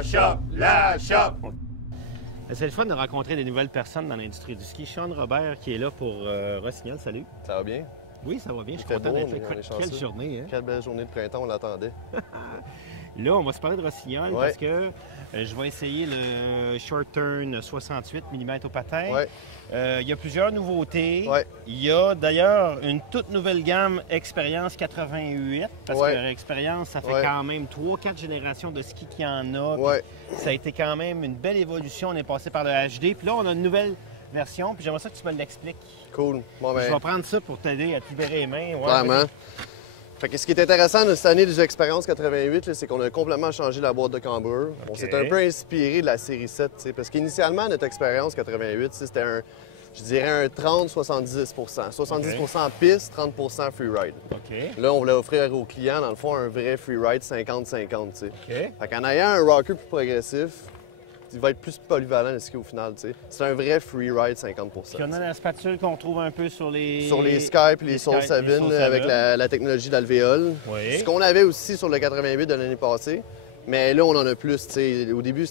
La shop! La shop! C'est le fun de rencontrer des nouvelles personnes dans l'industrie du ski. Sean Robert qui est là pour Rossignol, salut. Ça va bien? Oui, ça va bien, je suis fait content beau, d'être on est là. chanceux. Quelle journée, hein? Quelle belle journée de printemps, on l'attendait. Là, on va se parler de Rossignol Ouais. parce que je vais essayer le Short Turn 68 mm au patin. Ouais. Il y a plusieurs nouveautés. Ouais. Il y a d'ailleurs une toute nouvelle gamme Expérience 88. Parce Ouais. que Expérience, ça fait Ouais. quand même 3-4 générations de ski qu'il y en a. Puis Ouais. ça a été quand même une belle évolution. On est passé par le HD. Puis là, on a une nouvelle version. Puis j'aimerais ça que tu me l'expliques. Cool. Bon, Je ben, vais prendre ça pour t'aider à te libérer les mains. Ouais, clairement. vas-y. Fait que ce qui est intéressant de cette année des Expériences 88, là, c'est qu'on a complètement changé la boîte de cambrure. On s'est un peu inspiré de la série 7, tu sais, parce qu'initialement, notre Expérience 88, tu sais, c'était je dirais un 30-70 70 piste, 30 freeride. OK. Là, on voulait offrir aux clients, dans le fond, un vrai freeride 50-50, tu sais. OK. Fait qu'en ayant un rocker plus progressif, il va être plus polyvalent le ski au final, tu sais. C'est un vrai freeride 50 Puis on a la spatule qu'on trouve un peu sur les... Sur les Sky et les Soul Sky- 7 les Soul avec 7. la technologie d'alvéole. Oui. Ce qu'on avait aussi sur le 88 de l'année passée, mais là, on en a plus. T'sais. Au début,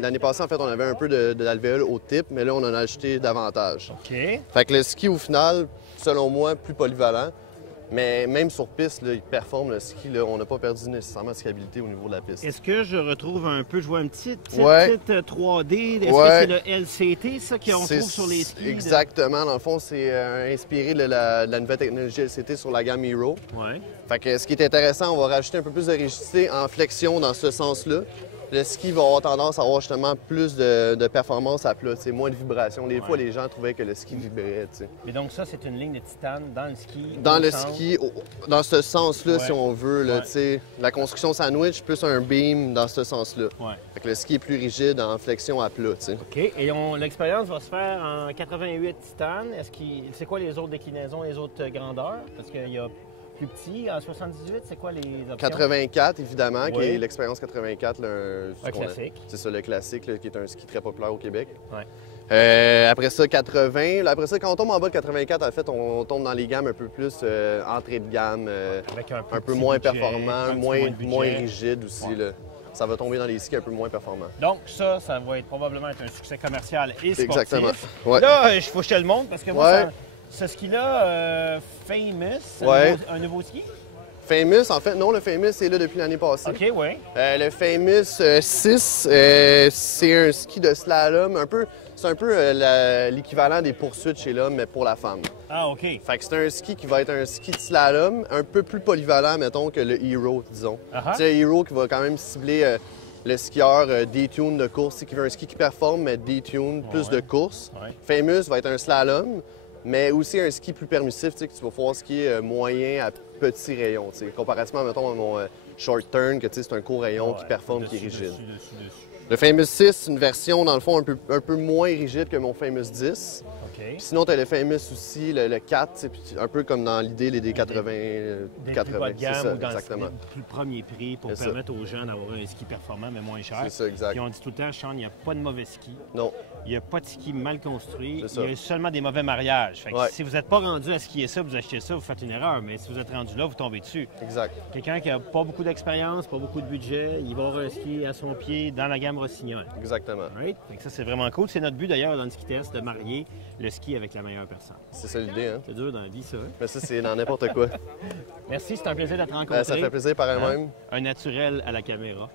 l'année passée, en fait, on avait un peu d'alvéole au type, mais là, on en a ajouté davantage. OK. Fait que le ski, au final, selon moi, plus polyvalent. Mais même sur piste, là, il performe le ski. Là, on n'a pas perdu nécessairement de skiabilité au niveau de la piste. Est-ce que je retrouve un peu, je vois une petite Ouais. 3D. Est-ce Ouais. que c'est le LCT, ça, qu'on C'est trouve sur les skis? Exactement. Dans le fond, c'est inspiré de la nouvelle technologie LCT sur la gamme Hero. Oui. Fait que ce qui est intéressant, on va rajouter un peu plus de rigidité en flexion dans ce sens-là. Le ski va avoir tendance à avoir justement plus de performance à plat, moins de vibrations. Des fois, les gens trouvaient que le ski vibrait. T'sais. Mais donc ça, c'est une ligne de titane dans le ski? Dans au le centre. ski, dans ce sens-là, Ouais. si on veut, là, Ouais. t'sais, la construction sandwich plus un beam dans ce sens-là. Oui. Fait que le ski est plus rigide en flexion à plat. T'sais. OK. Et l'expérience va se faire en 88 titane. C'est quoi les autres déclinaisons, les autres grandeurs? Parce qu'il y a plus petit. En 78, c'est quoi les options? 84, évidemment, qui Ouais. est l'expérience 84. Là, Un classique. C'est ça, le classique, là, qui est un ski très populaire au Québec. Ouais. Après ça, 80. Là, après ça, quand on tombe en bas de 84, en fait, on tombe dans les gammes un peu plus entrée de gamme, Avec un un peu petit moins budget, performant, un petit moins, de budget. moins rigide aussi. Ouais. Là. Ça va tomber dans les skis un peu moins performants. Donc ça va être probablement un succès commercial et sportif. Exactement. Ouais. Là, il faut que je te le montre parce que moi, Ouais. ce ski-là, Famous, c'est Ouais. un nouveau ski? Famous, en fait, non, le Famous est là depuis l'année passée. OK, oui. Le Famous 6, c'est un ski de slalom, c'est un peu l'équivalent des poursuites chez l'homme, mais pour la femme. Ah, OK. Fait que c'est un ski qui va être un ski de slalom, un peu plus polyvalent, mettons, que le Hero, disons. Uh-huh. C'est le Hero qui va quand même cibler le skieur detune de course, qui veut un ski qui performe, mais detune, plus de course. Ouais. Famous va être un slalom, mais aussi un ski plus permissif, que tu vas pouvoir skier moyen à petit rayon. Comparativement, mettons, à mon short turn, que c'est un court rayon qui Ouais. performe, qui est Dessus, rigide. dessus. Le Famous 6, c'est une version, dans le fond, un peu moins rigide que mon Famous 10. OK. Puis sinon, tu as le Famous aussi, le 4, puis un peu comme dans l'idée des 80. Des 80, plus bas de c'est gamme ça, ou dans exactement. le plus premier prix pour C'est ça. permettre aux gens d'avoir un ski performant mais moins cher. C'est ça, exact. Puis on dit tout le temps, Sean, il n'y a pas de mauvais ski. Non, Il n'y a pas de ski mal construit. C'est ça. Il y a seulement des mauvais mariages. Fait que Ouais. si vous n'êtes pas rendu à skier ça, vous achetez ça, vous faites une erreur. Mais si vous êtes rendu là, vous tombez dessus. exact. Quelqu'un qui n'a pas beaucoup d'expérience, pas beaucoup de budget, il va avoir un ski à son pied dans la gamme Rossignol. Exactement. Right? Fait que ça, c'est vraiment cool. C'est notre but d'ailleurs dans le ski test de marier le ski avec la meilleure personne. C'est ça l'idée, hein? C'est dur dans la vie, ça. Hein? Mais ça, c'est dans n'importe quoi. Merci, c'est un plaisir de te rencontrer. Ça fait plaisir par Hein? même. Un naturel à la caméra.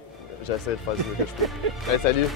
J'essaie de faire du mieux que je peux. Salut!